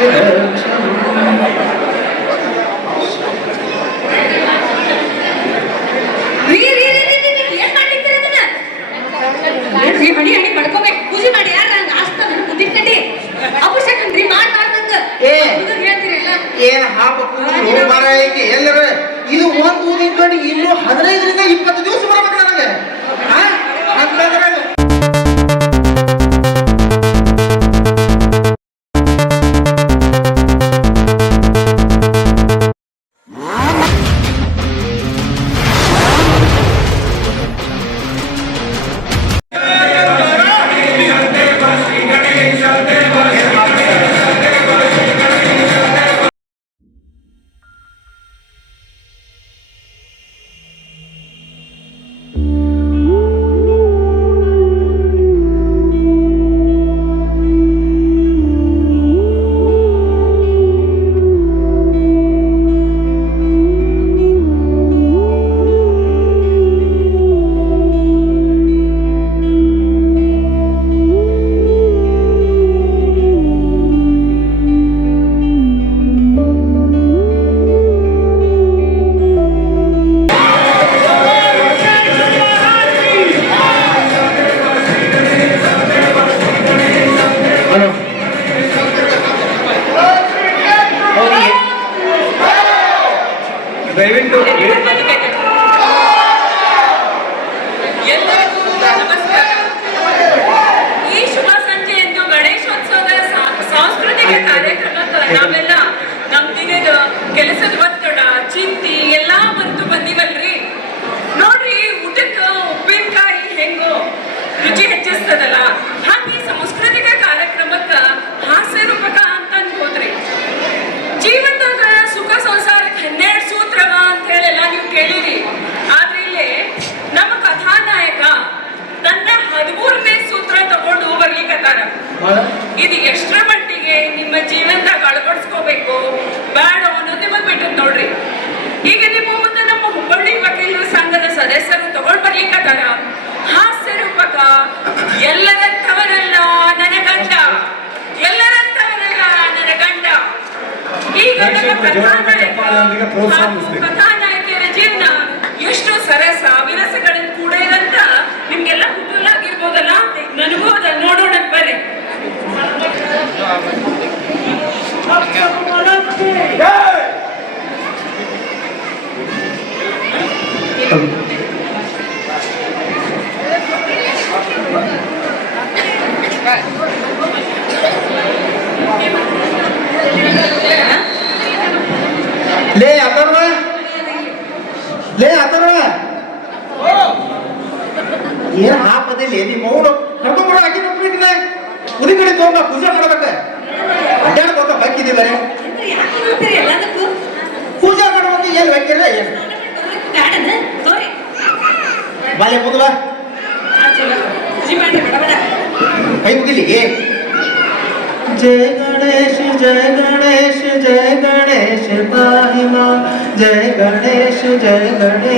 Yeah. ಜೀವನ ಎಷ್ಟು ಸರಸ ವಿರಸಗಳನ್ನು ಕೂಡ ಇರಂತ ನಿಮ್ಗೆಲ್ಲ ಕುತೂಹಲ ಆಗಿರ್ಬೋದಲ್ಲ ನನಗೂ ಅದ ನೋಡೋಣ ಬರ್ರಿ. जय गणेश जय गणेश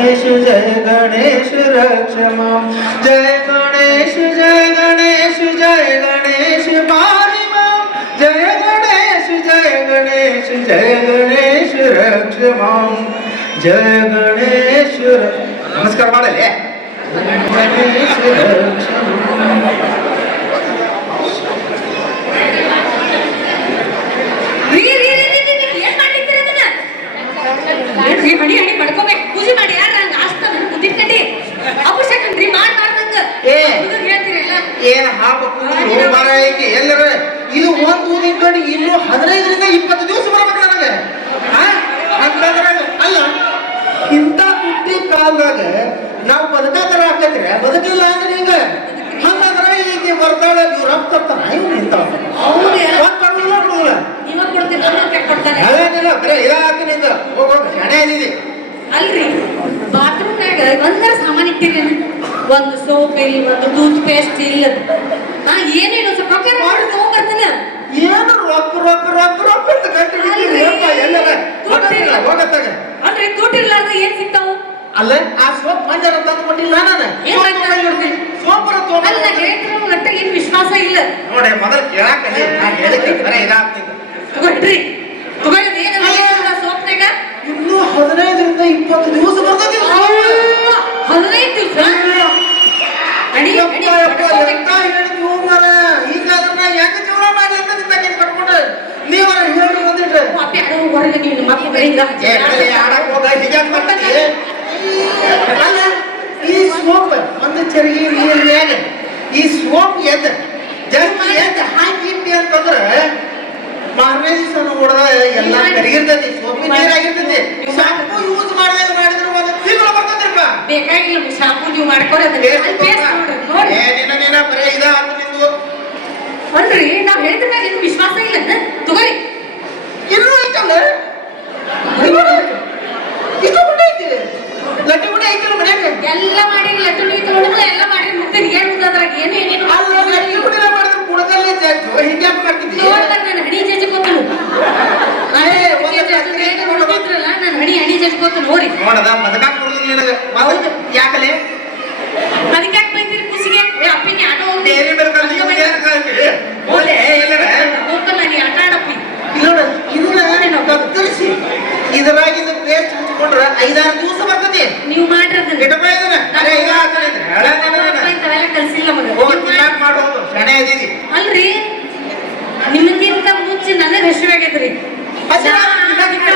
ಇಲ್ಲಿ ಒಂದು ಟೂತ್ ಪೇಸ್ಟ್ ಇಲ್ಲ ನಾ ಏನೇನು ಸ್ವಲ್ಪ ರೊಕ್ಕ ಮಾಡಿ ತಗೊಂಡ್ಬರ್ತೀನಿ ಏನು ರೊಕ್ಕ ರೊಕ್ಕ ರೊಕ್ಕ ರೊಕ್ಕ ಅಂತ ಗಂಟೆ ಅಂದ್ರೆ ದುಡ್ಡಿಲ್ಲ ಅಂದ್ರೆ ಏನ್ ಸಿಗ್ತಾವ? ಅಲ್ಲ ಆ ಸೋಪ್ ಮಂಜಾರ ತಂದು ಕೊಟ್ಟಿಲ್ಲ ನಾನು. ಸೋಪರ ಅಲ್ಲ ನಾ ಹೇಳ್ತಿರೋ ಗಂಟ ಏನು ವಿಶ್ವಾಸ ಇಲ್ಲ. ನೋಡಿ ಮೊದಲು ಕೇಳಾಕ ನಾ ಹೇಳಿದ್ರೆ ಬರೇ ಇದಾಗ್ತಿತ್ತು ತಗೊಳ್ರಿ. ತಗೊಳ್ಳಿ ಏನು ಸೋಪ್ನಾಗ? ಇನ್ನೂ ಹದಿನೈದರಿಂದ ಇಪ್ಪತ್ತು ದಿವಸ ಹೊರಗೆ ನೀನು ಮಕ್ಕಳಿಂದ ಈ ಸೋಪ್ ಒಂದು ಚರಿಗೆ ನೀರ್ ಮೇಲೆ ಈ ಸೋಪ್ ಎದ್ದ ಜಸ್ಟ್ ಎದ್ದ ಹಾಕಿಟ್ಟಿ ಅಂತಂದ್ರ ಮಾರನೇ ಹೊಡೆದ ಎಲ್ಲ ಕರಿಗಿರ್ತೈತಿ ಸೋಪಿನ ನೀರಾಗಿರ್ತೈತಿ ಶಾಂಪು ಯೂಸ್ ಮಾಡಿದಾಗ ಮಾಡಿದ್ರೆ ಒಂದು ತಿಂಗಳು ಬರ್ತೈತಿರಪ್ಪ ಬೇಕಾಗಿಲ್ಲ ಶಾಂಪು ನೀವು ಮಾಡ್ಕೊರಿ ಅದನ್ನ ಪೇಸ್ಟ್ ನೋಡಿ ಏ ನಿನ್ನ ನೀನ ಬರೀ ಇದ ಅಂತ ನಿಂದು. ಅಲ್ರಿ ನಾವ್ ಹೇಳಿದ ಮೇಲೆ ಏನು ವಿಶ್ವಾಸ ಇಲ್ಲ ತಗೋರಿ ಇನ್ನೂ ಐತಲ್ಲ ಇದು ಕೂಡ ಐತಿ ಲಡ್ಡು ಕೂಡ ಐತಿಲ್ಲ ಮನ್ಯಾಗ ಎಲ್ಲ ಮಾಡಿ ಲಡ್ಡು ನೀವು ತಗೊಂಡ್ರೆ ಎಲ್ಲ ಮಾಡಿ ಮುಗ್ದಿರಿ ಏನು ಅದ್ರಾಗ ಏನು ಏನೇನು ಅಲ್ಲ ಲಡ್ಡು ಕೂಡ ಮಾಡಿದ್ರೆ ಕುಡದಲ್ಲೇ ಜಾಸ್ತಿ ಹಿಂಗೆ ಯಾಕೆ ಮಾಡ್ತಿದ್ದಿ ನೋಡ್ತಾರೆ ನಾನು ಹಣಿ ಜಜ್ಕೋತನು ನೋಡ್ತಿದ್ರಲ್ಲ ನಾನು ಹಣಿ ಹಣಿ ಜಜ್ಕೋತನು ನೋಡಿ ನೋಡದ ಬದಕಾಕ್ ಬರುದಿಲ್ಲ ನಿನಗೆ. ಹೌದು. ಯಾಕಲೆ? ಅದಕ್ಕೆ ಯಾಕೆ ಬೈತೀರಿ ಕುಸಿಗೆ? ಏ ಅಪ್ಪಿಗೆ ಆಟೋ ಬೇರೆ ಮೇಲೆ ಕಲ್ಸಿ ಓಲೆ ಎಲ್ಲರ ಹೋಗಲ್ಲ ನೀ ಆಟ ಆಡಪ್ಪಿ ನೋಡ ಇದನ್ನ ಕತ್ತರಿಸಿ ಇದ್ರಾಗ ಇದು ಪೇಸ್ಟ್ ಹಚ್ಕೊಂಡ್ರ ಐದಾರು ದಿವಸ ಬರ್ತದೆ. ನೀವು ಮಾಡ್ರಿ ಅದನ್ನ ಇಡಪ್ಪ ಇದನ್ನ. ಅರೆ ಈಗ ಇದು. ನಾನು. ಇಂಥವೆಲ್ಲ ಕಲ್ಸಿಲ್ಲ ಮಗ. ಹೋಗ್ ಮಾಡೋದು ಶಣೆ ಅದೀನಿ ಅಲ್ರಿ? ನಿಮಗಿಂತ ಮುಂಚೆ ನನಗೆ ಹಸಿವಾಗೈತ್ರಿ ಹಸಿ ನಾ ಆಗ್ತದೆ, ಅದಕ್ಕ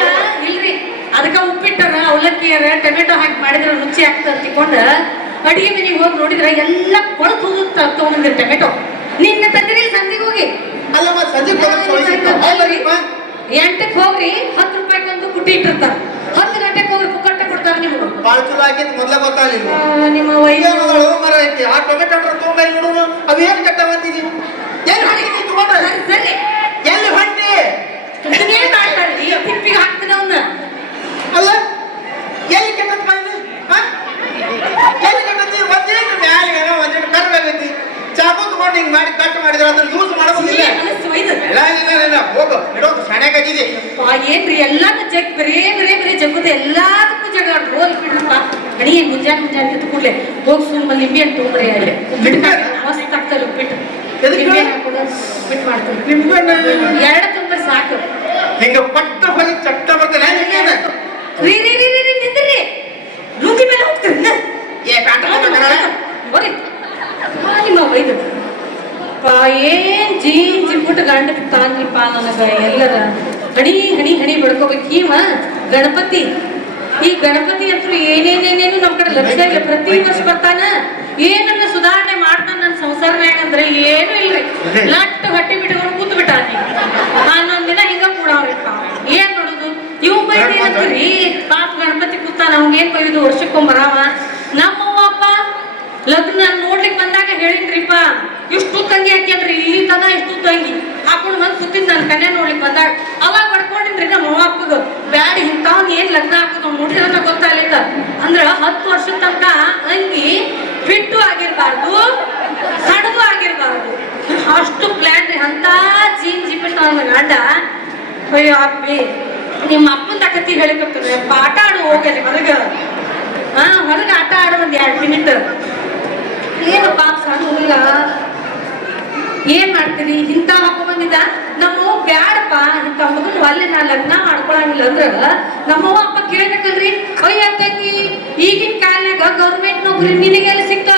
ಅದಕ್ಕ ಉಪ್ಪಿಟ್ಟರ ಅವಲಕ್ಕಿಯರ ಟೊಮೆಟೊ ಹಾಕಿ ಮಾಡಿದ್ರೆ ರುಚಿ ಆಗ್ತದೆ ಅಂತಿಕೊಂಡು ಅಡಿಗೆ ಮನೆಗೆ ಹೋಗಿ ನೋಡಿದ್ರೆ ಎಲ್ಲ ಕೊಳತು ತಗೊಂಡ್ರಿ ಟೊಮೆಟೊ. ನಿನ್ನೆ ತಂದಿರಿ ಸಂದಿಗೆ ಹೋಗಿ. ಎಂಟಕ್ಕೆ ಹೋಗ್ರಿ ಹತ್ತು ರೂಪಾಯಿಗೆ ಒಂದು ಬುಟ್ಟಿ ಇಟ್ಟಿರ್ತಾರ. ಹತ್ತು ಗಂಟೆಗೆ ಹೋಗ್ರಿ ಪುಕ್ಕಟ್ಟೆ ಕೊಡ್ತಾರೆ ನಿಮ್ಗೆ. ಭಾಳ ಚಲೋ ಆಗಿತ್ತು ಮೊದ್ಲ ಗೊತ್ತಾಗಲಿಲ್ಲ. ನಿಮ್ಮ ವೈದ್ಯರು ಮರ ಐತಿ? ಆ ಟೊಮೆಟೊ ತೊಗೊಂಡ ನೋಡು ಅವು ಏನು ಬಂದಿದಿ ಎಲ್ಲಿ ಹಾಕಿದಿ ತಗೊಂಡ್ರ ಸರಿ ಎಲ್ಲಿ ಹೊಂಟಿ? ತಿಪ್ಪಿಗೆ ಹಾಕ್ತೀನಿ ಅವನ್ನ ಅಲ್ಲ? ಎಲ್ಲಿ ಕೆಟ್ಟದ್ ಹಾ? ಎಲ್ಲಿ ಕೆಟ್ಟದ್ದಿ ಒಂದೇನು ಮ್ಯಾಲೆ ಏನೋ ಒಂದೇಟ್ ಕರ್ರಾಗೈತಿ ಚಾಕು ತಗೊಂಡು ಹಿಂಗ್ ಮಾಡಿ ಕಟ್ ಮಾಡಿದ್ರೆ ಅದನ್ನ ಯೂಸ್ ಮಾಡೋದಿಲ್ಲ. ಇಲ್ಲ ಹೋಗು ಇಡೋದು ಸಣ್ಯಾಗಾಗಿದೆ ಆ, ಏನ್ರಿ ಎಲ್ಲಾನು ಜಗ್ ಬರೇ ಬರೇ ಬರೇ ಜಗ್ಗುದ ಎಲ್ಲದಕ್ಕೂ ಜಗ ಹೋಲ್ ಬಿಡ್ರಪ್ಪ. ಅಡಿ ಮುಂಜಾನೆ ಮುಂಜಾನೆ ಎದ್ದು ಕೂಡಲೇ ಹೋಗಿ ಸುಮ್ಮ ಲಿಂಬೆ ಅಂತ ತೊಗೊಂಡ್ರಿ ಅಲ್ಲಿ. ಮಸ್ತ್ ಆಗ್ತದೆ ಉಪ್ಪಿಟ್ಟು. ಉಪ್ಪಿಟ್ಟು ನಿಮ್ಗಣ್ಣ ಎರಡು ತುಂಬ ಸಾಕು. ಹಿಂಗ ಪಟ್ಟ ಹೋಗಿ ಚಟ್ಟ ನಿಮ್ಗೇನ ರೀ ರೀ ರೀ ನಿಂದ್ರಿ. ಲುಂಗಿ ಮೇಲೆ ಹೋಗ್ತೀರಿ? ಏ ಬರ್ರಿ ನಿಮ್ಮ ಏನ್ ಜೀನ್ ಜಿಂಬಿಟ್ಟು ಗಂಡ ತಾನ್ರಿಪ್ಪ ನನಗ ಎಲ್ಲರ. ಹಣಿ ಹಣಿ ಹಣಿ ಬಡ್ಕೋಬೇಕು. ಈವ ಗಣಪತಿ. ಈ ಗಣಪತಿ ಹತ್ರ ಏನೇನೇನೇನು ನಮ್ ಕಡೆ ಲಕ್ಷ ಇಲ್ಲ. ಪ್ರತಿ ವರ್ಷ ಬರ್ತಾನ. ಏನನ್ನ ಸುಧಾರಣೆ ಮಾಡ್ತಾನ ನನ್ನ ಸಂಸಾರನ್ಯಾಗ ಅಂದ್ರೆ ಏನು ಇಲ್ರಿ. ಲಟ್ಟು ಹೊಟ್ಟೆ ಬಿಟ್ಕೊಂಡು ಕೂತ್ ಬಿಟ್ಟಾನಿ ನಾನೊಂದಿನ ದಿನ ಹಿಂಗ ಕೂಡವ್ರಿಪ್ಪ ಏನ್ ಮಾಡೋದು? ಇವ್ ಬೈದ್ ಏನಂತೀರಿ? ಪಾಪ ಗಣಪತಿ ಕೂತಾನ ಅವ್ಗೇನ್ ಬೈದು ವರ್ಷಕ್ಕೊಂಬರಾವ ನಮ್ಮವ್ವ ಅಪ್ಪ ಲಗ್ನ ನೋಡ್ಲಿಕ್ಕೆ ಬಂದಾಗ ಹೇಳಿನ್ರಿಪ್ಪ ಇಷ್ಟು ತಂಗಿ ಹಾಕ್ಯಾನ್ರಿ ಇಲ್ಲಿ ತನ ಇಷ್ಟು ತಂಗಿ ಹಾಕೊಂಡು ಬಂದು ಕೂತಿದ್ ನನ್ ಕನ್ಯಾ ನೋಡ್ಲಿಕ್ ಬಂದಾಗ. ಅವಾಗ ಪಡ್ಕೊಂಡಿನ್ರಿ ನಮ್ಮ ಅವ್ವ ಅಪ್ಪಗ ಬ್ಯಾಡ ಇಂಥವ್ನ ಏನ್ ಲಗ್ನ ಹಾಕೋದು? ನೋಡಿದ್ರೆ ಗೊತ್ತಾಗ್ಲಿಲ್ಲ ಅಂದ್ರ ಹತ್ತು ವರ್ಷದ ತನಕ ಅಂಗಿ ಫಿಟ್ಟು ಆಗಿರ್ಬಾರ್ದು ಸಡದು ಆಗಿರ್ಬಾರ್ದು. ಅಷ್ಟು ಪ್ಲಾನ್ ರೀ. ಅಂತ ಜೀನ್ ಜಿಪಿಟ್ ನನ್ನ ಗಂಡ ಅಯ್ಯೋ ಅಪ್ಪಿ ನಿಮ್ಮ ಅಪ್ಪನ ತಕತಿ ಹೇಳಿಕೊಡ್ತಾರೆ ಆಟ ಆಡು, ಹೋಗಲಿ, ಹೊರಗ. ಹಾ, ಹೊರಗ ಆಟ ಆಡೋ ಒಂದ್ ಎರಡ್ ಮಿನಿಟ್ ಏನಪ್ಪ ಪಾಪ ಸಣ್ಣ ಏನ್ ಮಾಡ್ತೀರಿ? ಇಂಥ ಬಂದಿದ? ನಮ್ಮ ಬ್ಯಾಡಪ್ಪ ಇಂತ ಹುಡುಗನ್ ಅಲ್ಲಿ ನಾ ಲಗ್ನ ಮಾಡ್ಕೊಳಂಗಿಲ್ಲ ಅಂದ್ರ ನಮ್ಮವ್ವ ಅಪ್ಪ ಕೇಳ್ಬೇಕಲ್ರಿ? ಅಯ್ಯ ತಂಗಿ ಈಗಿನ ಕಾಲನಾಗ ಗೌರ್ಮೆಂಟ್ ನೌಕರಿ ನಿನಗೆಲ್ಲ ಸಿಕ್ತ?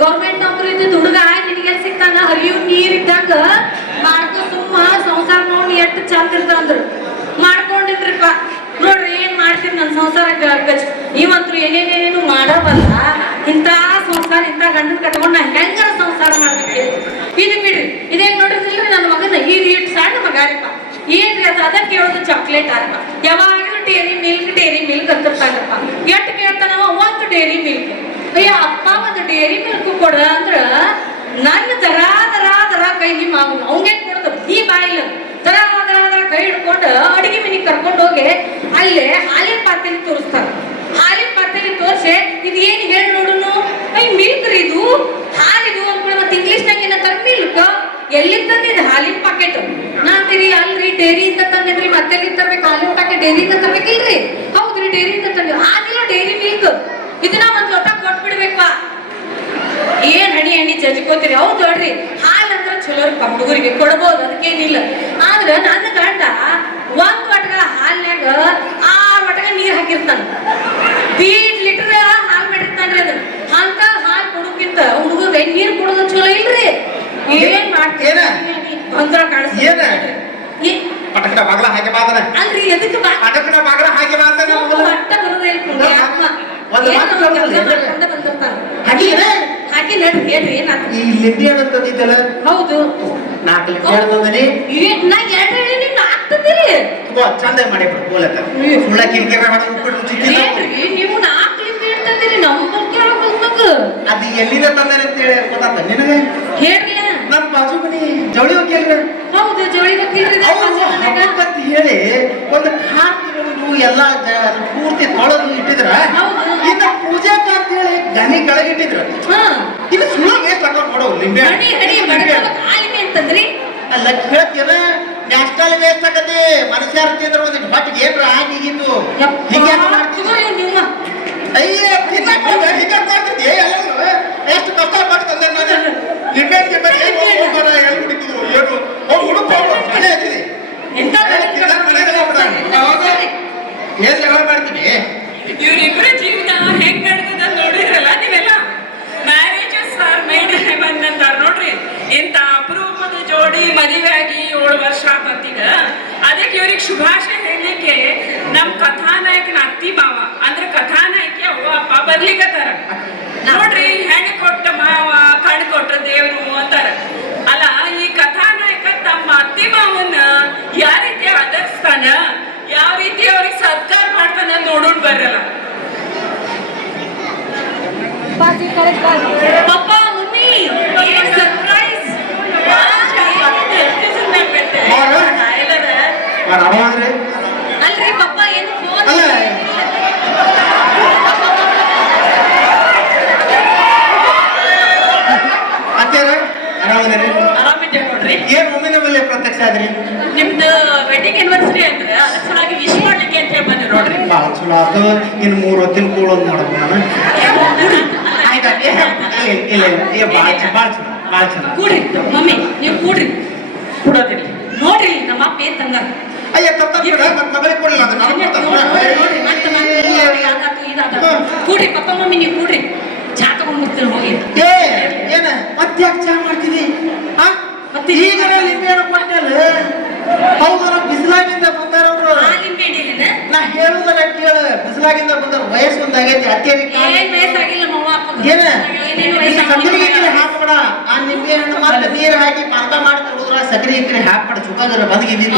ಗೌರ್ಮೆಂಟ್ ನೌಕರಿ ಇದ್ದಿದ್ದು ಹುಡುಗ ನಿನಗೆಲ್ಲ ಸಿಕ್ತಾನ ಹರಿಯು ನೀರ್ ಇದ್ದಂಗ ಮಾಡ್ಕೊ ಸುಮ್ಮ ಸಂಸಾರ ನೋಡಿ ಎಷ್ಟು ಚಂದ ಇರ್ತಾವ ಮಾಡ್ಕೊಂಡಿದ್ರಿಪ್ಪ ನೋಡ್ರಿ, ಏನ್ ಮಾಡ್ತೀರಿ ನನ್ನ ಸಂಸಾರ ಗಜ್. ಇವಂತ್ರು ಏನೇನೇನೇನು ಮಾಡಬಲ್ಲ ಇಂಥ ಸಂಸಾರ, ಇಂಥ ಗಂಡನ ಕಟ್ಕೊಂಡು ನಾ ಹೆಂಗಾರ ಸಂಸಾರ ಮಾಡ್ಬೇಕು? ಇದು ಬಿಡ್ರಿ. ಇದೇನ್ ನೋಡಿದ್ರಿ ನನ್ನ ಮಗನ? ಈ ಇಟ್ ಸಣ್ಣ ಮಗ ರೀಪ ಏನ್ರಿ ಅದು? ಅದ ಕೇಳೋದು ಚಾಕ್ಲೇಟ್ ಆರಪ್ಪ ಯಾವಾಗಲೂ ಡೇರಿ ಮಿಲ್ಕ್ ಡೇರಿ ಮಿಲ್ಕ್ ಅಂತಿರ್ತಾನಪ್ಪ. ಎಷ್ಟು ಕೇಳ್ತಾನವ? ಒಂದು ಡೇರಿ ಮಿಲ್ಕ್ ಅಯ್ಯ, ಅಪ್ಪ ಒಂದು ಡೇರಿ ಮಿಲ್ಕ್ ಕೊಡ ಅಂದ್ರ, ನನ್ನ ದರ ದರ ದರ ಕೈ ನಿಮ್ಮ ಅವಂಗೆ ಕೊಡ್ತ ನೀ ಬಾಯಿಲ್ಲ ಹಿಡ್ಕೊಂಡು ಅಡಿಗೆ ಮನೆಗೆ ಕರ್ಕೊಂಡು ಹೋಗಿ ಅಲ್ಲೇ ಹಾಲಿನ ಪಾತ್ರೆಲಿ ತೋರಿಸ್ತಾರ. ಹಾಲಿನ ಪಾತ್ರೆಲಿ ತೋರ್ಸಿ, ಇದು ಏನು ಹೇಳಿ ನೋಡುನು? ಐ ಮಿಲ್ಕ್ ರೀ ಇದು. ಹಾಲಿದು ಅಂದ್ಬಿಡ ಮತ್ತೆ ಏನ ಏನಂತಾರ ಮಿಲ್ಕ್. ಎಲ್ಲಿಂದ ತಂದಿದ್ದು ಹಾಲಿನ ಪಾಕೆಟ್ ನಾ ಅಂತೀರಿ ಅಲ್ರಿ, ಡೈರಿಯಿಂದ ತಂದಿದ್ರಿ ಮತ್ತೆ ಎಲ್ಲಿ ತರ್ಬೇಕು? ಹಾಲಿನ ಪಾಕೆಟ್ ಡೈರಿಯಿಂದ ತರ್ಬೇಕಿಲ್ರಿ? ಹೌದ್ರಿ, ಡೈರಿಯಿಂದ ತಂದ್ರಿ ಆಗಿಲ್ಲ ಡೈರಿ ಮಿಲ್ಕ್. ಇದನ್ನ ಒಂದ್ ಲೋಟ ಕೊಟ್ಬಿಡ್ಬೇಕಪ್ಪ ಏನ್ ಹಣಿ ಹಣಿ ಜಜ್ಕೋತೀರಿ? ಹೌದು ನೋಡ್ರಿ ಹಾಲ್ ಚಲೋ ರೀ ಹುಡುಗರಿಗೆ ಕೊಡ್ಬೋದು ಅದಕ್ಕೇನಿಲ್ಲ. ಆದ್ರೆ ನನ್ನ ಗಂಡ ಒಂದ್ ಒಟ್ಗ ಹಾಲ್ನ್ಯಾಗ ಆರು ಮಟಗ ನೀರ್ ಹಾಕಿರ್ತಾನ. ದೀಡ್ ಲೀಟರ್ ಹಾಲ್ ಮಾಡಿರ್ತಾನ್ರಿ ಅದ. ಅಂತ ಹಾಲ್ ಕೊಡೋಕ್ಕಿಂತ ಹುಡುಗ ನೀರ್ ಕೊಡೋದು ಚಲೋ ಇಲ್ರಿ? ಏನ್ ಮಾಡ್ತೀರ? ಬಂದ್ರ ಕಾಣಿಸ್ತ ಏನ? ಪಟಕನ ಬಾಗಲ ಹಾಗೆ ಮಾತನ ಅಲ್ರಿ ಎದಕ್ಕೆ ಬಾ? ಪಟಕನ ಬಾಗಲ ಹಾಗೆ ಮಾತನ ಅಟ್ಟ ಬರೋದೇ ಇಲ್ಲ. ಒಂದು ಮಾತು ಬಂದಿರ್ತಾನ. ಹಾಗೆ ನಡ್ರಿ ಹೇಳ್ರಿ ಏನಾತ ಈ ಲಿಪಿ ತಂದಿದ್ದಲ್ಲ? ಹೌದು. ನಾಲ್ಕು ಲಿಪಿ ತಂದನಿ. ನಾ ಎರಡು ಹೇಳಿ ನೀವು ಆಗ್ತದಿರಿ ತುಂಬಾ ಚಂದ ಮಾಡಿ ಬೋಲತ್ತ ಸುಳ್ಳ ಕಿರಿಕಿರಿ ಮಾಡಿ ಉಪ್ಪಿಟ್ಟು ರುಚಿ ನೀವು ನಾಲ್ಕು ಲಿಂಬೆ ಇಡ್ತದಿರಿ ನಮ್ಮ ಬಗ್ಗೆ ಹೋಗ್ಬೇಕು ಅದು ಎಲ್ಲಿಂದ ತಂದರೆ ಅಂತ ಹೇಳಿ ಗೊತ್ತಾತ ನಿನಗೆ? ಹೇಳ್ರಿ ನಮ್ಮ ಬಾಜು ಮನಿ ಜವಳಿ ಹೌದು. ಹಬ್ಬಕ್ಕಂತ ಹೇಳಿ ಒಂದು ಖಾರ್ ತಗೊಂಡು ಎಲ್ಲ ಪೂರ್ತಿ ತೊಳೆದು ಇಟ್ಟಿದ್ರ. ಇನ್ನ ಪೂಜೆ ಅಂತ ಹೇಳಿ ಗನಿ ಕೆಳಗಿಟ್ಟಿದ್ರು. ಹಾ. ಇನ್ನು ಸುಳ್ಳು ವೇಸ್ಟ್ ಹಾಕೊಂಡು ಹಣಿ ಬಡ್ಕೋಬೇಕು ಆಲಿಮೆ ಅಂತಂದ್ರಿ? ಅಲ್ಲ ಕೇಳ್ತೀರ? ನ್ಯಾಷನಲ್ ವೇಸ್ಟ್ ಆಗತ್ತೆ. ಮನುಷ್ಯರ ತಿಂದ್ರ ಒಂದು ಹೊಟ್ಟಿಗೆ ಏನ್ರ ಆಗಿಗಿತ್ತು ಹಿಂಗೆ ಮಾಡ್ತಿದ್ರು? ಅಯ್ಯ ಹೋಗ, ಮಾಡ್ತಿದ್ದೆ ಎಲ್ಲರೂ ಎಷ್ಟು ಕಷ್ಟ ಮಾಡ್ತಂದೆ ನಾನು? ಲಿಂಬೆ ಗಿಂಬೆ ಏನು ಹೋಗ್ಬಾರ, ಎಲ್ಲಿ ಹುಡುಕಿದ್ರು. ಏನು ಹೋಗಿ ಹುಡುಕ್ ಹೋಗು ಮನೆ ಹಚ್ಚಿದೆ ಎಂತ ಏನ್ ಜಗಳ ಮಾಡ್ತೀನಿ ಇವ್ರಿಬ್ರ ಹೆಂಗ್ ನೋಡಿದ್ರಲ್ಲ ನೀವೆಲ್ಲ? ಮ್ಯಾರೇಜಸ್ ಆರ್ ಮೇಡ್ ಹೆವನ್ ಅಂತಾರ ನೋಡ್ರಿ. ಇಂತ ಅಪರೂಪದ ಜೋಡಿ ಮದುವೆ ಆಗಿ ಏಳು ವರ್ಷ ಅದಕ್ಕೆ ಇವ್ರಿಗೆ ಶುಭಾಶಯ ಹೇಳಲಿಕ್ಕೆ ನಮ್ ಕಥಾನಾಯಕನ ಅತ್ತಿ ಮಾವ. ಅಂದ್ರೆ ಕಥಾನಾಯಕಿ ಅವ್ವ ಅಪ್ಪ ಬರ್ಲಿಕ್ಕತ್ತಾರ ನೋಡ್ರಿ ಹೆಣ್ಣು ಕೊಟ್ಟ ಮಾವ ಕಣ್ಣು ಕೊಟ್ಟ ದೇವ್ರು ಅಂತಾರ ಅಲ್ಲ ಈ ಕಥಾನಾಯಕ ತಮ್ಮ ಅತ್ತಿ ಮಾವನ್ನ ಯಾವ ರೀತಿ ಆದರ್ಸ್ತಾನ ಯಾವ ರೀತಿ ಅವ್ರಿಗೆ ಸತ್ಕಾರ ಮಾಡ್ತಾನ ನೋಡೋಣ ಬರಲ್ಲ. ಪಪ್ಪ ಮಮ್ಮಿ ಏನ್ ಸರ್ಪ್ರೈಸ್ ಅಲ್ರಿ ಪಪ್ಪ ಏನು ಫೋನ್ ಅತ್ಯಾರ ಆರಾಮದಿರಿ ಆರಾಮಿದ್ದೇವೆ ನೋಡ್ರಿ. ಏನ್ ಒಮ್ಮಿನ ಮೇಲೆ ಪ್ರತ್ಯಕ್ಷ ಆದ್ರಿ? ನಿಮ್ದು ವೆಡ್ಡಿಂಗ್ ಆನಿವರ್ಸರಿ ಅಂದ್ರೆ ಅದ್ರ ಸಲುವಾಗಿ ವಿಶ್ ಮಾಡ್ಲಿಕ್ಕೆ ಅಂತ ಭಾಳ ಚಲೋ ಇನ್ನು ಮೂರು ಹೊತ್ತಿನ ಕೂಳೋದು ಮಾಡೋದು ನಾನು ಆಯ್ತಾ ಇಲ್ಲ ಇಲ್ಲ ಇಲ್ಲ ಏ ಭಾಳ ಭಾಳ ಚಲೋ ಭಾಳ ಚಲೋ ಕೂಡ್ರಿ ಮಮ್ಮಿ ನೀವು ಕೂಡ್ರಿ ಕೊಡೋದಿಲ್ಲ ನೋಡ್ರಿ ನಮ್ಮ ಅಪ್ಪ ಏನ್ ತಂದ ಅಯ್ಯ ತಪ್ಪ ಮಗಳಿಗೆ ಕೊಡಲಿಲ್ಲ ಅದು ನಾನು ಕೂಡ್ರಿ ಪಪ್ಪ ಮಮ್ಮಿ ನೀವು ಕೂಡ್ರಿ. ಚಾ ತಗೊಂಡ್ ಬರ್ತೀನಿ ಹೋಗಿ. ಏ ಏನ ಮತ್ತೆ ಯಾಕೆ ಚಾ ಮಾಡ್ತಿದಿ? ಆ ಮತ್ತೆ ಈಗ ಲಿಂಬೆ ಹಣ್ಣು ಕೊಟ್ಟಲ್ಲ ಹೌದಲ್ಲ ಬಿಸಿಲಾಗಿಂದ ಬೇಡಿಲಿನ ನಾ ಹೇಳುದಲ್ಲ ಕೇಳ. ಬಿಸಿಲಾಗಿಂದ ಬಂದ್ರ ವಯಸ್ಸು ಒಂದಾಗೈತಿ ಅತ್ಯಧಿಕ ಏನ್ ಸಕ್ಕರೆ ವಯಸ್ಸಾಗಿಲ್ಲ ಹಾಕ್ಬೇಡ. ಆ ನಿಂಬೆ ಹಣ್ಣು ಮತ್ತೆ ನೀರು ಹಾಕಿ ಪಾಕ ಮಾಡಿ ಕೊಡುದ್ರ ಸಕ್ಕರೆ ಗಿಕ್ಕರೆ ಹಾಕ್ಬೇಡ. ಸುಖಾಗರ ಬದುಕಿದ್ದೀನಿ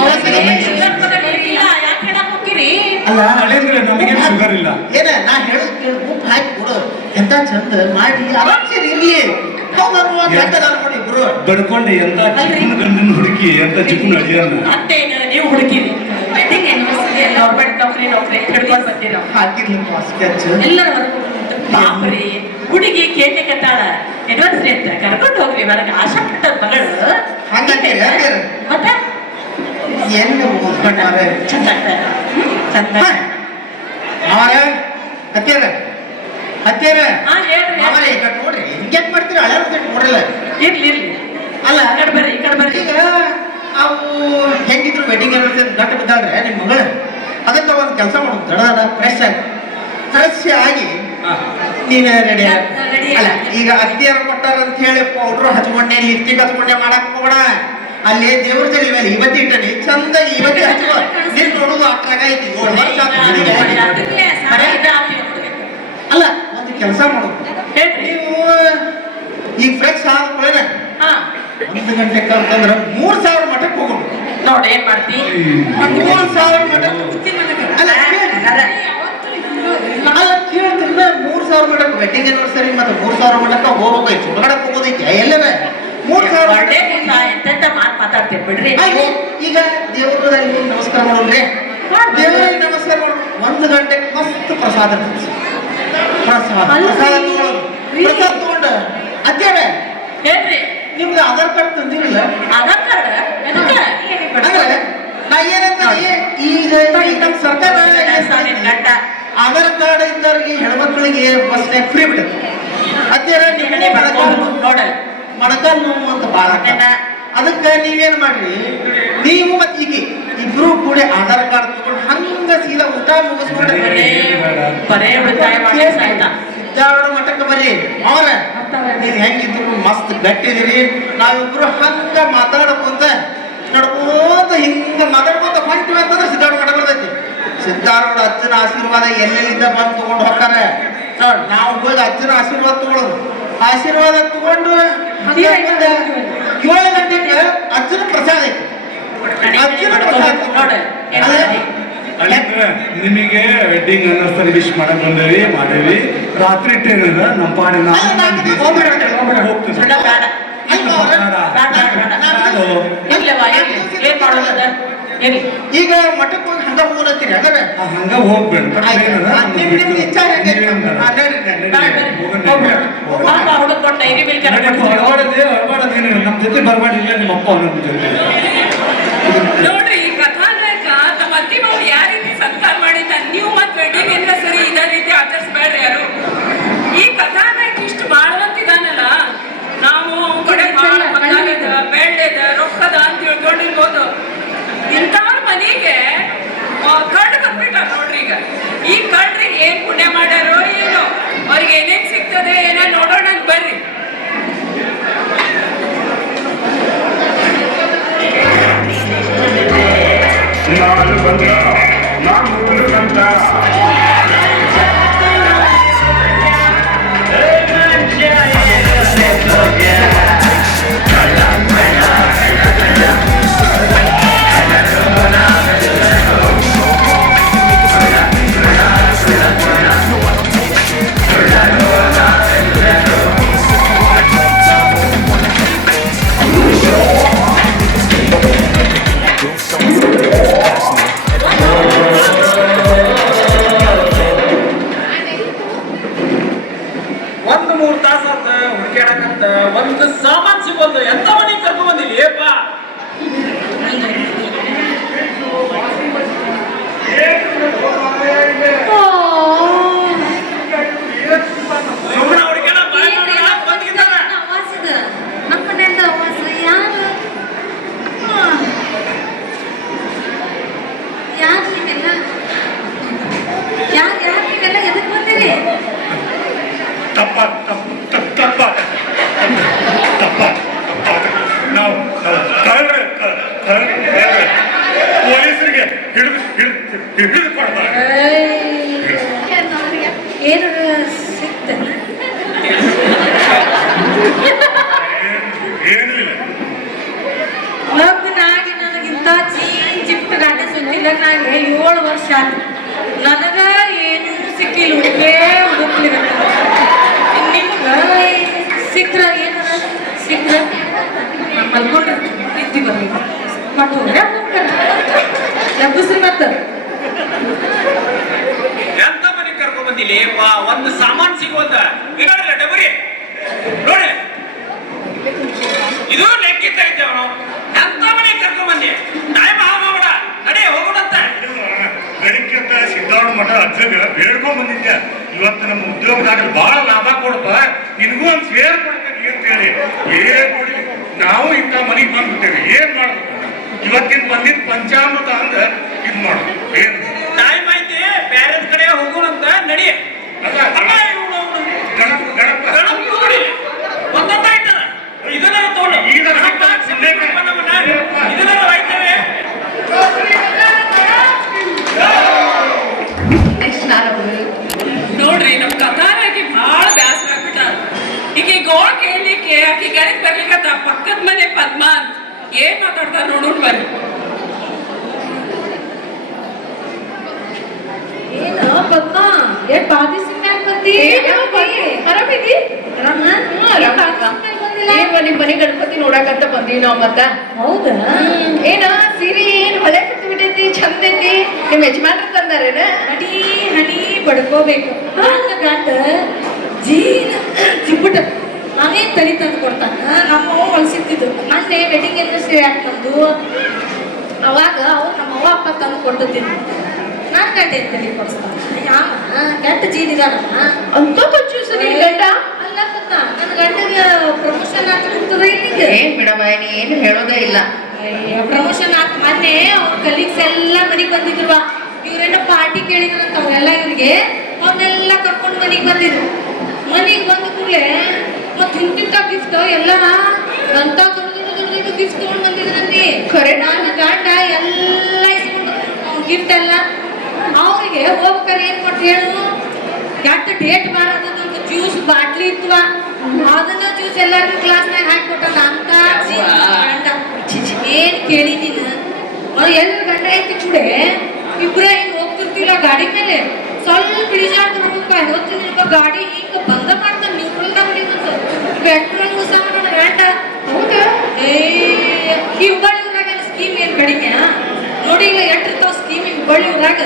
ಅಲ್ಲ ಶುಗರ್ ಇಲ್ಲ. ಏನ ನಾ ಹೇಳೋದು ಕೇಳು. ಉಪ್ಪು ಹಾಕಿ ಕೊಡು. ಎಂತ ಚಂದ ಮಾಡಿ ಆರಾಮ್ಸರಿ ಇಲ್ಲಿ. ಹೌದಲ್ವ ಗಂಟಗಾಲ ನೋಡಿ ಇಬ್ರು. ಬಡ್ಕೊಂಡು ಎಂತ ಚಿಕ್ಕನ ಗಂಡನ ಹುಡುಕಿ ಎಂತ ಚಿಕ್ಕನ ಮತ್ತೇನು ನೀವು ಹುಡುಕಿರಿ ವೆಡ್ಡಿಂಗ್ ಆನಿವರ್ಸರಿ ಎಲ್ಲ ಗೌರ್ಮೆಂಟ್ ನೌಕರಿ ನೌಕರಿ ಹಿಡ್ಕೊಂಡು ಬಂದಿರೋ ಹಾಕಿದ್ಲಿ ಸ್ಕೆಚ್. ಎಲ್ಲರ ಪಾಪ್ರಿ ಹುಡುಗಿ ಕೇಳ್ಲಿಕ್ಕತ್ತಾಳ ಆನಿವರ್ಸರಿ ಅಂತ ಕರ್ಕೊಂಡು ಹೋಗ್ಲಿ ನನಗೆ ಆಶಾ ಪಟ್ಟ ಮಗಳು. ಹಂಗಂತೀರಿ. ಮತ್ತೆ? ಏನು ಮಾರೇ. ಚಂದ ಚಂದ ಮಾವರ ಹತ್ತೀರ ಹತ್ತಿರ ಹಾ ಹೇಳ್ರಿ ಮಾವರೇ ಈ ಕಡೆ ನೋಡ್ರಿ ಹಿಂಗ್ಯಾಕ್ ಮಾಡ್ತೀರ? ಹಳೆ ನೋಡ್ರಲ್ಲ ಇರ್ಲಿ ಇರ್ಲಿ. ಅಲ್ಲ ಆ ಕಡೆ ಬರ್ರಿ ಈ ಕಡೆ ಬರ್ರಿ. ಈಗ ಅವು ಹೆಂಗಿದ್ರು ವೆಡ್ಡಿಂಗ್ ಆನಿವರ್ಸರಿ ಗಂಟ ಬಿದ್ದಾಳ್ರೆ ನಿಮ್ಮ ಮಗಳು? ಅದಕ್ಕೆ ಒಂದು ಕೆಲಸ ಮಾಡೋದು ದಡ ಫ್ರೆಶ್ ಆಗಿ. ಫ್ರೆಶ್ ಆಗಿ ನೀನು ರೆಡಿ ಅಲ್ಲ ಈಗ ಅತ್ತಿಯರು ಕೊಟ್ಟಾರ ಅಂತ ಹೇಳಿ ಪೌಡ್ರು ಹಚ್ಕೊಂಡೆ ಲಿಪ್ಸ್ಟಿಕ್ ಹಚ್ಕೊಂಡೆ ಮಾಡಕ್ ಹೋಗೋಣ ಅಲ್ಲಿ ದೇವ್ರ ಜಲ್ಲಿ ಮೇಲೆ ಇವತ್ತಿ ಇಟ್ಟನಿ. ಚಂದ ಇವತ್ತಿ ಹಚ್ಚುವ ನೀನ್ ನೋಡುದು ಅಟ್ರಾಗ ಐತಿ. ಅಲ್ಲ ಒಂದು ಕೆಲಸ ಮಾಡು. ನೀವು ಈಗ ಫ್ರೆಶ್ ಆದ್ಮೇಲೆ ಹಾ. ಒಂದು ಗಂಟೆ ಅಂತಂದ್ರೆ ಮೂರ್ ಸಾವಿರ ಮಠಕ್ಕೆ ಹೋಗೋಣ ನೋಡಿ ಏನ್ ಮಾಡ್ತಿ? ಮೂರ್ ಸಾವಿರ ಮಠ ಅಲ್ಲ ಕೇಳ್- ಅಲ್ಲ ಕೇಳ್ತಿಲ್ಲ ಮೂರ್ ಸಾವಿರ ಮಠಕ್ಕೆ ವೆಡ್ಡಿಂಗ್ ಆನಿವರ್ಸರಿ ಮತ್ತೆ ಮೂರ್ ಸಾವಿರ ಮಠಕ್ಕೆ ಹೋಗ್ಬೇಕು ಹೊರಗಡೆ ಹೋಗೋದೈತಿ ಎಲ್ಲವೇ ಮೂರ್ ಸಾವಿರ ಮಾತು ಮಾತಾಡ್ತೀರಿ ಬಿಡ್ರಿ. ಈಗ ದೇವರಲ್ಲಿ ನಮಸ್ಕಾರ ಮಾಡೋಣ್ರಿ ದೇವರಿಗೆ ನಮಸ್ಕಾರ ಮಾಡೋಣ ಒಂದು ಗಂಟೆ ಮಸ್ತ್ ಪ್ರಸಾದ. ಪ್ರಸಾದ ಪ್ರಸಾದ. ತಗೊಂಡ ಆಧಾರ್ ಕಾರ್ಡ್ ತಂದಿರಲಿಲ್ಲ ಆಧಾರ್ ಕಾರ್ಡ್ ಎದಕ್ಕೆ ಅಂದ್ರೆ ನಾ ಏನಂತ ಈಗ ಈಗ ನಮ್ಮ ಸರ್ಕಾರ ಸಾವಿರ ಗಂಟ ಆಧಾರ್ ಕಾರ್ಡ್ ಇದ್ದವ್ರಿಗೆ ಹೆಣ್ಮಕ್ಳಿಗೆ ಬಸ್ ಫ್ರೀ ಬಿಡುತ್ತೆ ಅತ್ಯಾರ ಮೊಣಕಾಲ್ ನೋವು ಅಂತ ಭಾಳ? ಅದಕ್ಕೆ ನೀವೇನ್ ಮಾಡ್ರಿ ನೀವು ಮತ್ತೆ ಈಗ ಇಬ್ರು ಕೂಡ ಆಧಾರ್ ಕಾರ್ಡ್ ತಗೊಂಡು ಹಂಗ ಸೀದಾ ಊಟ ಮುಗಿಸ್ಬಿಡ್ರಿ ಬರೇ ಉಳಿತಾಯ ಮಾಡಿ ಸಾಯ್ತಾ ಸಿದ್ದಾರೂಢ ಮಠಕ್ಕೆ ಬರ್ರಿ ಅವ್ರ ನೀವ್ ಹೆಂಗಿದ್ರು ಮಸ್ತ್ ಗಟ್ಟಿದಿರಿ. ನಾವಿಬ್ರು ಹಂಗ ಮಾತಾಡ್ಕೊಂತ ನಡ್ಕೋತ ಹಿಂಗ ಮಾತಾಡ್ಕೊಂತ ಹೊಂಟಿವಿ ಅಂತಂದ್ರೆ ಸಿದ್ಧಾರ್ಥ ಮಠ ಬರ್ತೈತಿ. ಸಿದ್ಧಾರ್ಥ ಅಜ್ಜನ ಆಶೀರ್ವಾದ ಎಲ್ಲೆಲ್ಲಿಂದ ಬಂದು ತಗೊಂಡು ಹೋಗ್ತಾರೆ. ನೋಡ್ ನಾವು ಹೋಗಿ ಅಜ್ಜನ ಆಶೀರ್ವಾದ ತಗೊಳ್ಳೋದು ಆಶೀರ್ವಾದ ತಗೊಂಡು ಏಳು ಗಂಟೆಗೆ ಅಜ್ಜನ ಪ್ರಸಾದ ಐತಿ. ಅಜ್ಜನ ಪ್ರಸಾದ ನೋಡು, ನಿಮಗೆ ವೆಡ್ಡಿಂಗ್ ಅನ್ನ ಸರ್ವಿಸ್ ಮಾಡಕ್ ಬಂದೇವಿ ಮಾಡೇವಿ ರಾತ್ರಿ ಟ್ರೈನ್ ಅದ ನಮ್ಮ ಪಾಡಿ ನಾವು. ಈಗ ಮಠಕ್ಕೆ ಹೋಗಿ ಹಂಗ ಹೋಗ್ಲತ್ತೀರಿ ಹಂಗಾರೆ? ಹಂಗ ಹೋಗ್ಬೇಡ. ನಮ್ಮ ಜೊತೆ ನಿಮ್ ನಿಮ್ಮ ಅಪ್ಪ ಹೆಂಗೆ? ನೀವೇನ್ ಬರ್ಲಿ ಮತ್ತು ಲಬ್ಬಸ್ರಿ ಮತ್ತ ಎಂತ ಮನೆಗೆ ಕರ್ಕೊಂಡ್ ಬಂದಿಲ್ಲ ಒಂದ್ ಸಾಮಾನ್ ಸಿಗೋದ ಇರೋದಿಲ್ಲ ಡಬರಿ. ನೋಡಿ. ಇದು ಲೆಕ್ಕಿತ್ತ ಇದ್ದೇವ ನಾವು ಎಂತ ಮನೆಗೆ ಕರ್ಕೊಂಡ್ ಬಂದಿ ಟೈಮ್ ಹಾಮಾಡ ನಡಿ ಹೋಗೋಣಂತ. ಸಿದ್ದಾರ್ಥ ಮಠ ಅಜ್ಜಗ ಬೇಡ್ಕೊಂಡ್ ಬಂದಿದ್ದೆ ಇವತ್ತು ನಮ್ಮ ಉದ್ಯೋಗದಾಗ ಬಹಳ ಲಾಭ ಕೊಡ್ತ ನಿನಗೂ ಒಂದ್ ಶೇರ್ ಕೊಡ್ತೀನಿ ಅಂತ ಹೇಳಿ. ಏನ್ ಕೊಡಿ ನಾವು ಇಂಥ ಮನೆಗೆ ಬಂದ್ಬಿಟ್ಟೇವೆ. ಏನ್ ಮಾಡ್ಬೇಕು ಇವತ್ತಿನ ಬಂದಿದ್ ಪಂಚಾಮೃತ ಅಂದ್ರೆ ಇದ್ ಮಾಡ್ಬೇಕು ಏನ್? ಟೈಮ್ ಐತಿ ಬೇರೆ ಕಡೆ ಹೋಗೋಣಂತ ನಡಿ. ಗಣಪ ಗಣಪ. ಗಣಪ ನೋಡಿ. ಒಂದೊಂದ ಇಟ್ಟದ ಇದನ್ನ ತಗೊಂಡು. ಈಗ ಗಣಪ ಸಿದ್ಧೇಶ್ವರ ನಮ್ಮನ್ನ ಇದನ್ನ ಒಯ್ತೇವೆ ನೋಡ್ರಿ ನಮ್ ಕಥಾನಾಗಿ ಬಹಳ ಬ್ಯಾಸರ ಆಗ್ಬಿಟ್ಟ ಈಕೆ ಗೋಳ್ ಕೇಳಲಿಕ್ಕೆ ಆಕಿ ಗೆಳಕ್ ಬರ್ಲಿಕ್ಕತ್ತ ಪಕ್ಕದ ಮನೆ ಪದ್ಮ ಅಂತ ಏನ್ ಮಾತಾಡ್ತಾರ ನೋಡೋಣ ಬರ್ರಿ ಏನು ಪದ್ಮ? ಏನ್ ಬಾದಿ? ಸಿಮ್ಯಾಗ ಬಂದಿ? ಆರಾಮಿದಿ? ನಿಮ್ ಮನೆ ಗಣಪತಿ ನೋಡಕಂತ ಬಂದೀವಿ ನಾವ್ ಮತ್ತ? ಹೌದಾ? ಏನ ಸೀರೆ ಏನ್ ಹೊಳೆ ಕಟ್ಟಿ ಬಿಟ್ಟೈತಿ? ಚಂದ ಐತಿ? ನಿಮ್ ಯಜಮಾನ್ರ ತಂದಾರೇನ? ಹನಿ ಹನಿ ಬಡ್ಕೋಬೇಕು ಹಂಗ ಗಂಡ ಜೀನ ಚಿಪ್ಪುಟ. ನಾನೇ ತಲೆ ತಂದು ಕೊಡ್ತಾನ? ನಮ್ಮ ವೆಡ್ಡಿಂಗ್ ಇಂಡಸ್ಟ್ರಿ ಯಾಕೆ ಬಂದು? ಅವಾಗ ಅವ್ರು ನಮ್ಮ ಅವ್ವ ಅಪ್ಪ ತಂದು ಕೊಟ್ಟಿದ್ದೀನಿ ನಾನು ಗಂಡ ಏನ್ ತಲೆ ಕೊಡಿಸ್ತಾನ ಕೆಟ್ಟ ಜೀನಿದಾನಮ್ಮ ಅಂತ ನಿನ್ ಗಂಡ? ಅಲ್ಲ ನನ್ನ ಗಂಡಗೆ ಪ್ರಮೋಷನ್ ಏನ್ ಬಿಡವ ನೀ ಏನು ಹೇಳೋದೇ ಇಲ್ಲ. ಪ್ರಮೋಷನ್ ಆತ್ ಮೊನ್ನೆ ಅವ್ರ ಕಲೀಗ್ಸ್ ಎಲ್ಲ ಮನೆಗ್ ಬಾ ಇವ್ರೇನೋ ಪಾರ್ಟಿ ಕೇಳಿದ್ರಂತ ಅವ್ರೆಲ್ಲ ಇವ್ರಿಗೆ ಅವನ್ನೆಲ್ಲ ಕರ್ಕೊಂಡು ಮನೆಗ್ ಬಂದಿದ್ರು. ಮನೆಗ್ ಬಂದ ಕೂಡಲೇ ಮತ್ತೆ ಇಂತಿಂತ ಗಿಫ್ಟ್ ಎಲ್ಲ ಅಂತ ದೊಡ್ಡ ದೊಡ್ಡ ಗಿಫ್ಟ್ ತಗೊಂಡ್ ಬಂದಿದ್ರಂತೆ ಖರೆ? ನಾನು ಗಂಡ ಎಲ್ಲ ಇಸ್ಕೊಂಡು ಅವ್ನ ಗಿಫ್ಟ್ ಎಲ್ಲ ಅವ್ರಿಗೆ ಹೋಗ್ಬೇಕಾರೆ ಏನ್ ಕೊಟ್ಟು ಹೇಳು? ಕೆಟ್ಟ ಡೇಟ್ ಮಾಡೋದು ಜ್ಯೂಸ್ ಬಾಟ್ಲಿ ಇತ್ತು ಅದನ್ನ ಜ್ಯೂಸ್ ಎಲ್ಲಾರ್ಗೂ ಕ್ಲಾಸ್ನಾಗ ಹಾಕಿಕೊಟ್ಟಲ್ಲ ಅಂತ ಗಂಡ ಏನ್ ಕೇಳಿ ನೀನು? ಅವ್ರು ಗಂಡ ಐತಿ ಕೂಡ ಇಬ್ಬರ ಹಿಂಗ್ ಹೋಗ್ತಿರ್ತಿಲ್ಲ ಗಾಡಿ ಮೇಲೆ? ಸ್ವಲ್ಪ ಇಳಿಜಾಡ್ ಬರ್ಬೇಕು ಹೊತ್ತು ಗಾಡಿ ಹಿಂಗ ಬಂದ ಮಾಡ್ತಾನೆ. ನೀವು ಬಂದು. ಪೆಟ್ರೋಲ್ ಸಹ ನನ್ನ ಗಂಡ. ಹೌದಾ? ಈ ಹುಬ್ಬಳ್ಳಿ ಊರಾಗ ಸ್ಕೀಮ್ ಏನ್ ಕಡಿಮೆ? ನೋಡಿ ಎಷ್ಟ್ ಸ್ಕೀಮ್ ಹುಬ್ಬಳ್ಳಿ ಊರಾಗ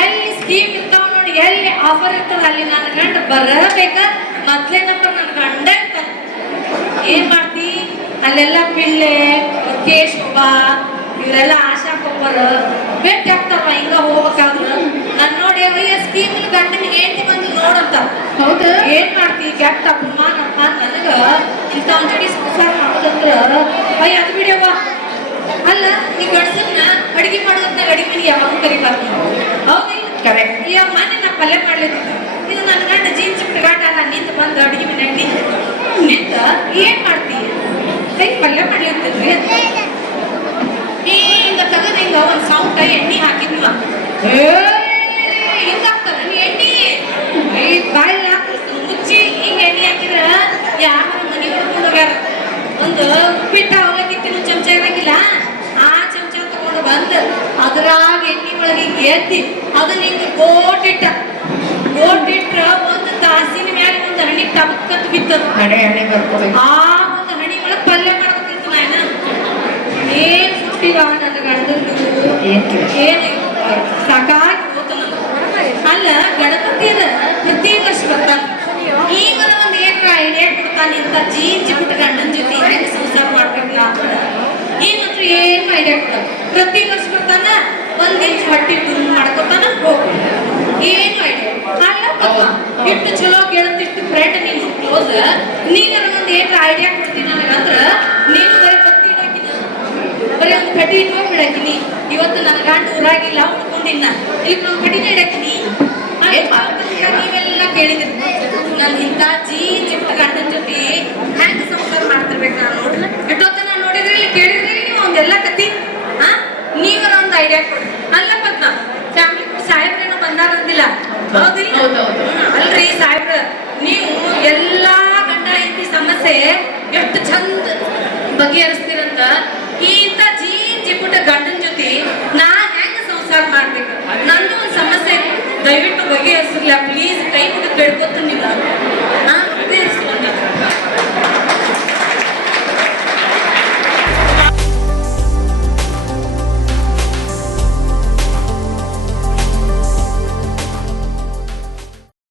ಎಲ್ಲಿ ಸ್ಕೀಮ್ ಇರ್ತಾವ ನೋಡಿ ಎಲ್ಲಿ ಆಫರ್ ಇರ್ತದ ಅಲ್ಲಿ ನನ್ನ ಗಂಡ ಬರಬೇಕ? ಮೊದ್ಲೇ ನಂಬರ್ ನನ್ನ ಗಂಡ ಇರ್ತಾನ. ಏನ್ ಮಾಡ್ತಿ? ಅಲ್ಲೆಲ್ಲ ಪಿಳ್ಳೆ ಕೇಶವ ಇವರೆಲ್ಲ ಆಶಾ ಕೊಬ್ಬರ ಭೇಟಿ ಆಗ್ತಾರ ಹಿಂಗ ಹೋಗ್ಬೇಕಾದ್ರು. ನಾನ್ ನೋಡಿ ಅಯ್ಯ ಸ್ಕೀಮ್ ಏನ್ತಿ ಬಂದು ನೋಡಂತ. ಹೌದು. ಏನ್ ಮಾಡ್ತಿ? ಕೆಟ್ಟ ಅಪಮಾನ ನನಗ ಜೋಡಿ ಸಂಸಾರ ಮಾಡೋದಂದ್ರ ಅಯ್ಯ ಅದು ಬಿಡವ್ವ ಅಲ್ಲ ಈ ಗಂಡಸನ್ನ ಅಡಿಗೆ ಮಾಡೋದನ್ನ ಅಡಿಗೆ ಮನೆ ಯಾವಾಗ ಕರಿಬಾರ್ದು. ಹೌದಿಲ್ಲ Correct. ಈ ಮನೆ ನಾ ಪಲ್ಯ ಮಾಡ್ಲಿಕ್ಕೆ ಇದು ನನ್ನ ಗಂಡ ಜೀನ್ಸ್ ಅಲ್ಲ ನಿಂತು ಬಂದು ಅಡಿಗೆ ಮನೆ ನಿಂತು ನಿಂತ ಏನ್ ಮಾಡ್ತಿ? ಹೆಂಗ್ ಪಲ್ಯ ಮಾಡ್ಲಿರ್ತೀರಿ ಹಿಂಗ ತೆಗೆದು ಹಿಂಗ ಒಂದ್ ಸೌಂಟ ಎಣ್ಣೆ ಹಾಕಿದ್ವ ಹಿಂಗಾಗ್ತದ ಎಣ್ಣೆ? ಬಾಯಿ ಹಾಕಿ ಮುಚ್ಚಿ ಹಿಂಗ ಎಣ್ಣೆ ಹಾಕಿದ್ರ ಯಾರ ಒಂದು ಉಪ್ಪಿಟ್ಟ ಅವಲಕ್ಕಿತ್ತಿನ ಚಮಚ ಇರಂಗಿಲ್ಲ. ಆ ಚಮಚ ತಗೊಂಡು ಬಂದು ಅದ್ರಾಗ ಎಣ್ಣೆ ಒಳಗೆ ಎತ್ತಿ ಅದನ್ನ ಹಿಂಗ ಗೋಟಿಟ್ಟ ಗೋಟಿಟ್ರ ಒಂದು ತಾಸಿನ ಮ್ಯಾಲ ಒಂದು ಹಣ್ಣಿ ಟಮಕ್ಕಂತ ಬಿತ್ತದ. ಹಣೆ ಹಣೆ ಬರ್ಕೋಬೇಕು ಆ ಒಂದು ಹಣಿ ಒಳಗೆ ಪಲ್ಯ ಮಾಡ್ಬೇಕಿತ್ತು ನಾನು ಏನ್ ಸುಟ್ಟಿವ ನನ್ನ ಗಂಡಂದು ಏನ್ ಸಾಕಾಗಿ ಹೋತು ನನಗೆ. ಅಲ್ಲ ಗಣಪತಿಯರ ಪ್ರತಿ ವರ್ಷ ಬರ್ತಾನ. ಈಗ ಏನ್ರ ಐಡಿಯಾ ಕೊಡ್ತಾನೆ ಅಂತ ಜೀನ್ ಬಿಟ್ಟು ಗಂಡನ ಜೊತೆ ಹೆಂಗ್ ಸಂಸಾರ ಮಾಡ್ಬೇಕು ಏನ್ ಮಾತ್ರ ಏನು ಐಡಿಯಾ ಕೊಡ್ತಾನ ಪ್ರತಿ ವರ್ಷ ಬರ್ತಾನ ಒಂದ್ ಇಂಚ್ ಹೊಟ್ಟಿ ತುಂಬ ಮಾಡ್ಕೊತಾನ ಹೋಗು ಏನು ಐಡಿಯಾ ಇಷ್ಟು ಚಲೋ ಗೆಳತಿಷ್ಟು ಫ್ರೆಂಡ್ ನೀನು ಕ್ಲೋಸ್ ನೀನಾರ ಒಂದ್ ಏನ್ ಐಡಿಯಾ ಕೊಡ್ತೀನಿ ನನಗಂದ್ರ ನೀನು ಬರೀ ಬತ್ತಿ ಇಡಾಕಿನ. ಬರೀ ಒಂದು ಕಟ್ಟಿ ಇಟ್ಕೊಂಡ್ ಬಿಡಾಕಿನಿ ಇವತ್ತು ನನ್ನ ಗಂಡ ಊರಾಗಿಲ್ಲ ಉಳ್ಕೊಂಡಿಲ್ಲ ಇಲ್ಲಿ ಒಂದು ಕಟ್ಟಿನ ಇಡಾಕಿನಿ. ನೀವೆಲ್ಲ ಕೇಳಿದ್ರಿ.